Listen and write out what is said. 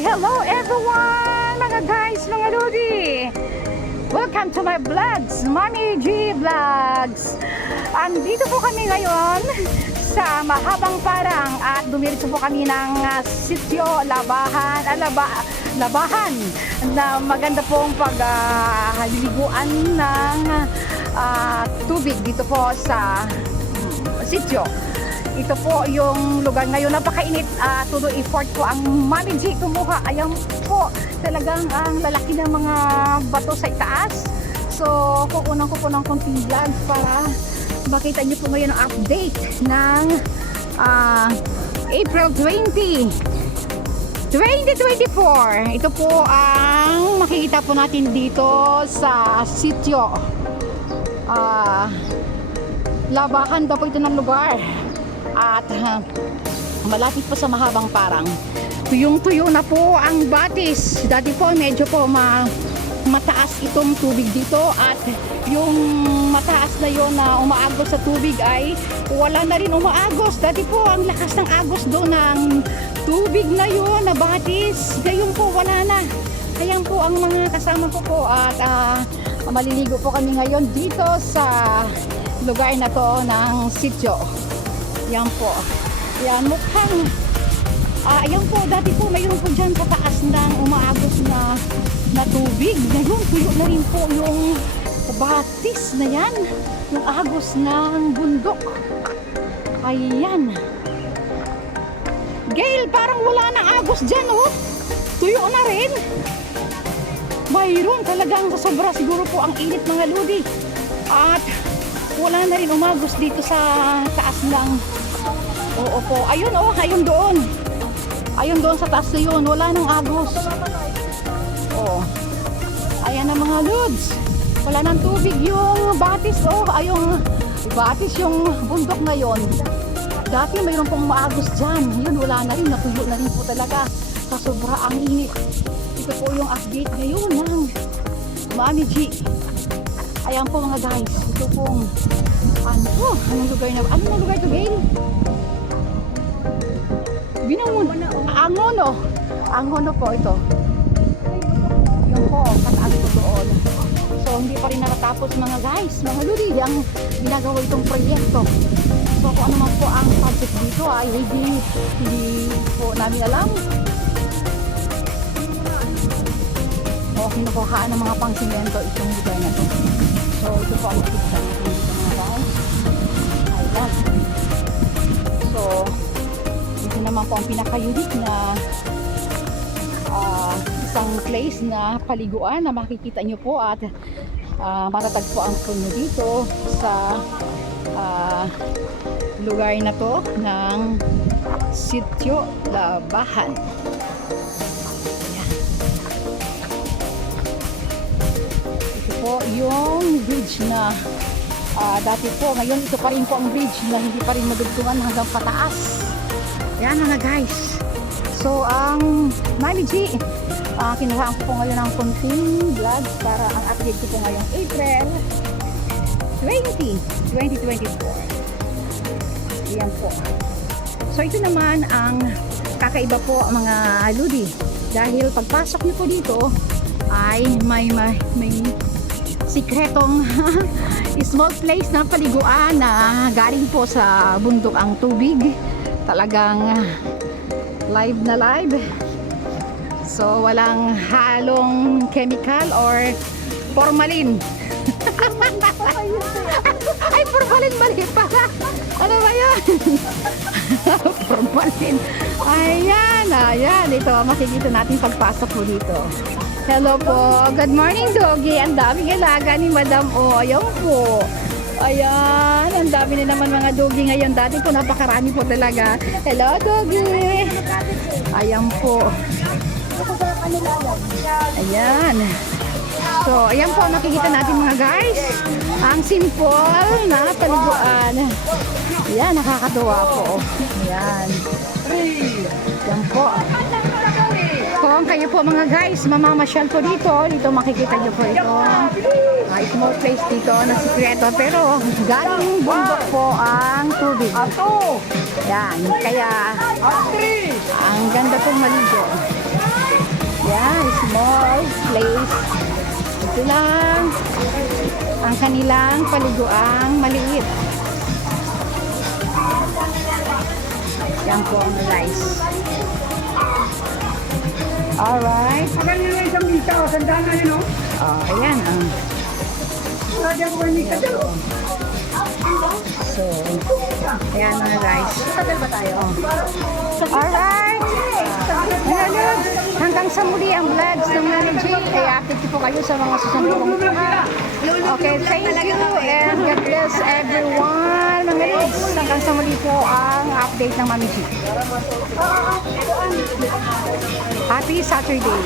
Hello everyone! Mga guys, mga Lodi! Welcome to my vlogs, Mommy G Vlogs! Andito po kami ngayon sa Mahabang Parang at dumiretso po kami ng sitio, labahan na maganda pong pagliliguan ng tubig dito po sa sitio. Ito po yung lugar ngayon, napakainit, todo effort po ang Mami G kumuha. Ayan po, talagang ang lalaki ng mga bato sa itaas. So, kukunan ko po ng konting vlog para makita nyo po ngayon ang update ng April 20, 2024. Ito po ang makikita po natin dito sa sitio. Labahan daw po ito ng lugar. At malapit po sa Mahabang Parang. Tuyong-tuyo na po ang batis. Dati po medyo po mataas itong tubig dito at yung mataas na yon na umaagos sa tubig ay wala na rin umaagos. Dati po ang lakas ng agos doon ng tubig na yon na batis. Ngayon po wala na. Ayan po ang mga kasama ko po at maliligo po kami ngayon dito sa lugar na to ng sitio. Yan po. Yan, mukhang ayan po, dati po mayroon po dyan pataas ng umaagos na tubig. Ngayon, tuyo na rin po yung batis na yan. Yung agos ng bundok. Ayan. Gail, parang wala na agos dyan, oh. Tuyo na rin. Mayroon talagang sa sobra siguro po ang init, mga Lodi. At wala na rin umagos dito sa taas ng po. Ayun ayun doon. Ayun doon sa taas na yun. Wala nang agos. Ayan na mga Lods. Wala nang tubig yung batis. Ayun. Batis yung bundok ngayon. Dati mayroon pong maagos dyan. Yun, wala na rin. Natuyo na rin po talaga. Sa sobra ang init. Ito po yung update ngayon ng Mami G. Ayan po mga guys. Ito pong anong lugar na? Anong lugar ito, Gail? Angono po ito. Yung po, kataas po doon. So, hindi pa rin nakatapos mga guys, mga Lodi, ang ginagawa itong proyekto. So, kung ano man po ang project dito ay hindi po namin alam. Kinukuhaan ng mga pang-simento itong lugar na ito. So, ito po ang makikita natin dito mga guys. Ayan. So, ito naman po ang pinaka-unique na isang place na paliguan na makikita nyo po at matatagpuan po nyo dito sa lugar na to ng Sitio Labahan. Ito po yung bridge na dati po, ngayon ito pa rin po ang bridge na hindi pa rin nadugtungan hanggang pataas. Yan mga guys. So, ang Mami G, kinuhaan ko po ngayon ng konting vlog para ang update ko po ngayong April 20, 2024. Yan po. So, ito naman ang kakaiba po mga Lodi. Dahil pagpasok niyo po dito ay may sikretong small place na paliguan na galing po sa bundok ang tubig. Talagang live na live. So walang halong chemical or formalin. Ay, formalin, mali pala. Ano ba yun? Formalin. Ayan. Ito, makikita natin pagpasok mo dito. Hello po. Good morning, Doggy. Ang daming alaga ni Madam O. Ayan po. Ayan. Ang dami na naman mga Doggy ngayon. Dati po napakarami po talaga. Hello, Doggy. Ayan po. Ayan. So, ayan po. Nakikita natin mga guys. Ang simple na paliguan. Ayan. Nakakatuwa po. Ayan. Ayan po. Kung kayo po mga guys, mamamasyal po dito makikita nyo po ito. Small place dito na sikreto, pero galing bundok po ang tubig. Yan, kaya Ang ganda pong maligo. Yan, small place. Ito lang ang kanilang paliguang maliit. Yan po ang rice. Alright. Akan nyo na isang mita o sandaan na yun o. Ayan. Lagyan ko yung mita dyan o. So, ayan mga guys. Tagal ba tayo? Alright. Ngayon, hanggang sa muli ang vlogs ng Mami G. Update po kayo sa mga susunod kong vlog. Okay, thank you and God bless everyone. Mga guys, hanggang sa muli po ang update ng Mami G. Happy Saturday.